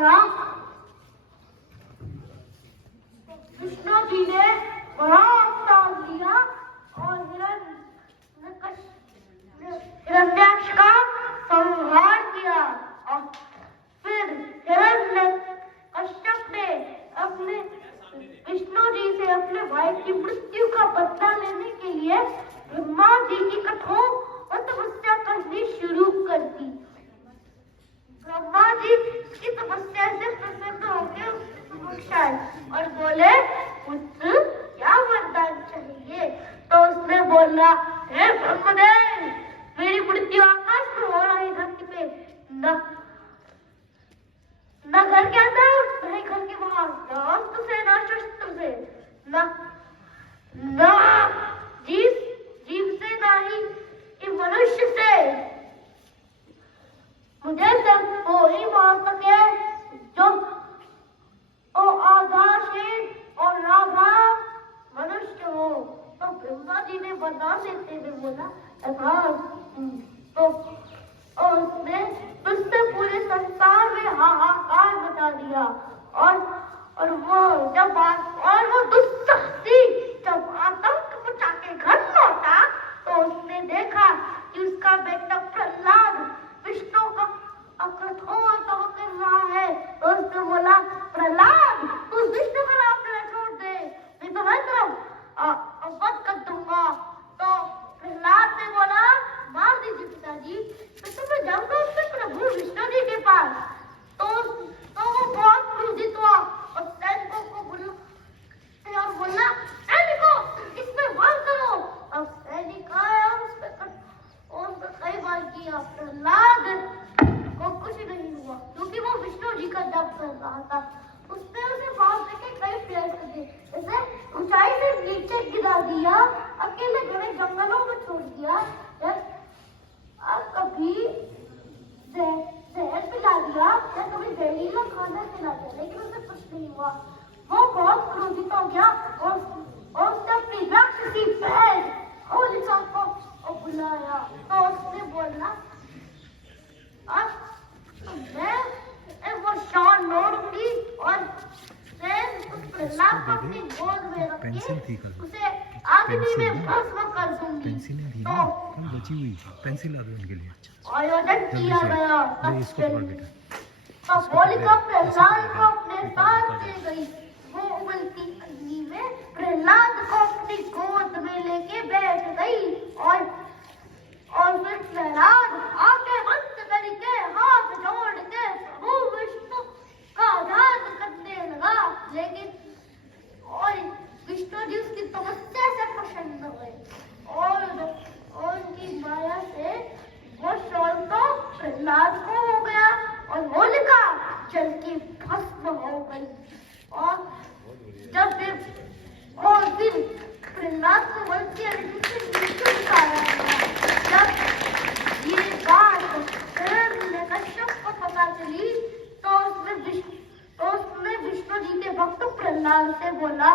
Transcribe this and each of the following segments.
आया। विष्णु जी ने बड़ा अवतार लिया और हिरण्याक्ष का संहार किया। और फिर हिरण्यकश्यप ने अपने विष्णु जी से अपने भाई की मृत्यु का बदला लेने के लिए ब्रह्मा जी की कठोर तपस्या करनी शुरू कर दी। ब्रह्मा जी की तपस्या से प्रसन्न होकर और बोले, पुत्र क्या वरदान चाहिए? तो उसने बोला, हे ब्रह्मदेव, मेरी मृत्यु आकाश में हो रही धरती पे, न घर के अंदर, न घर के बाहर, न अस्त्र से, न शस्त्र से, न जीव से, न ही मनुष्य से। मुझे सिर्फ वो ही मार सके जो आधारहीन और राधा मनुष्य हो। तो ब्रह्मा जी ने वरदान देते हुए बोला, तो उसने उससे पूरे संसार में हाहाकार मचा दिया। और वो दुस्सहसी जब आतंक मचा के घर लौटा तो उसने देखा कि उसका बेटा प्रहलाद विष्णु का कठोर तप कर रहा है। तो उसने बोला, प्रहलाद, तू विष्णु का नाम न छोड़ दे, नहीं तो मैं तेरा वध कर दूंगा। तो प्रहलाद ने बोला, मार दीजिए पिताजी, तो मैं जाऊंगा उससे प्रभु विष्णु जी के पास। तो वो बहुत क्रोधित हुआ और सैनिकों को बोला, सैनिकों, इसमें वार करो। अब सैनिक आया, उसने कई बार किया। प्रहलाद को कुछ नहीं हुआ क्योंकि वो विष्णु जी का जप कर रहा था। उसने उसे बाहर से कई प्रयास किए, जैसे ऊंचाई से नीचे गिरा दिया, अकेले घने जंगलों में छोड़ दिया, कभी जहर पिला दिया या कभी जहरीला खाना खिला दिया, लेकिन उसे कुछ नहीं हुआ। वो बहुत क्रोधित हो गया और उसने अपनी राक्षसी बहन होलिका को बुलाया। तो उसने बोला, मैं वो शान मोड़ूंगी और प्रहलाद को अपनी गोद में रख के उसे अग्नि में भस्म कर दूंगी। तो पेंसिल आ गई उनके लिए। आयोजन किया गया। तो होलिका प्रहलाद को अपने साथ ले गई। वो उबलती अग्नि में प्रहलाद को अपनी गोद में लेके बैठ गई और फिर प्रहलाद आंखें बंद करके हाथ जोड़ के प्रभु विष्णु का ध्यान करने लगा। लेकिन विष्णु जी उसकी तपस्या से प्रसन्न हुए और उनकी माया से वो शान तो प्रहलाद को हो गया और होलिका जल की भस्म हो गई। और फिर प्रहलाद को बल्कि अग्नि से नीचे उतारा गया। जब ये बात हिरण्यकश्यप को पता चली तो उसने विष्णु जी के भक्त प्रहलाद से बोला,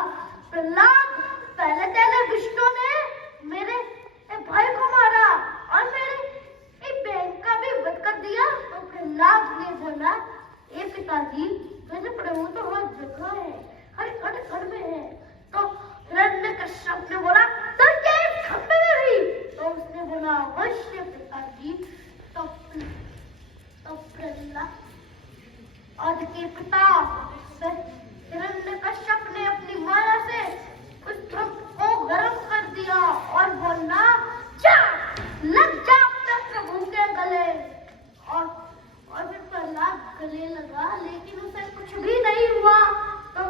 प्रहलाद, पहले विष्णु ने मेरे भाई को मारा और मेरी बहन का भी वध कर दिया। तो प्रहलाद ने बोला, ए पिताजी, मेरे प्रभु तो हर जगह है, हर घर में है। तो हिरण्यकश्यप ने बोला, तो ये खंबे में भी? तो उसने बोला, अवश्य पिताजी। तो प्रहलाद और के पिता हिरण्यकश्यप ने अपनी माया से उस धूप को गर्म कर दिया और बोला, लग जा अपने प्रभु के गले। और फिर प्रहलाद गले लगा, लेकिन उसे कुछ भी नहीं हुआ। तो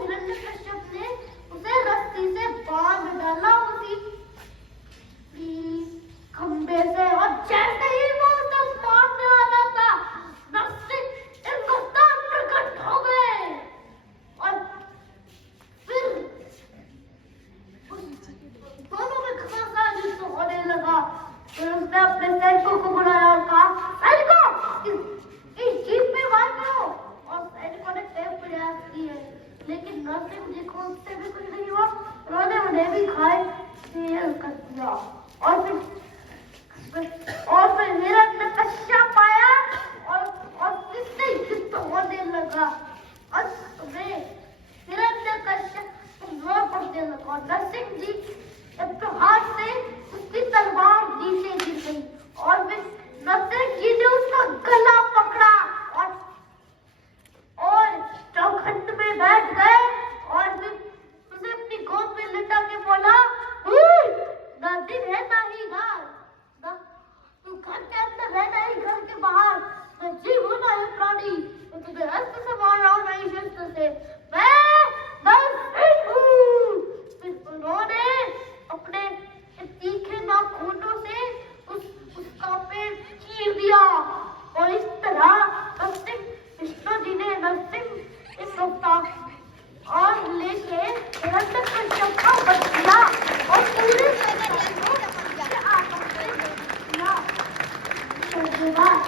हिरण्यकश्यप ने उसे रस्सी से बांध डाला उसी खंबे से, और जैसे ही वो उसे मारने वाला था, रस्सी प्रकट हो गए और फिर दोनों में घमासान युद्ध होने लगा। फिर उसने अपने सैनिकों को बुलाया और कहा, सैनिकों, इस जीप पे वार करो। और सैनिकों ने कई प्रयास किए, लेकिन नरसिंह जी को उससे भी कुछ नहीं हुआ। उन्होंने उन्हें भी खाए कर दिया। और फिर चक्का बदला और पूरे शहर को आतंक से बदला।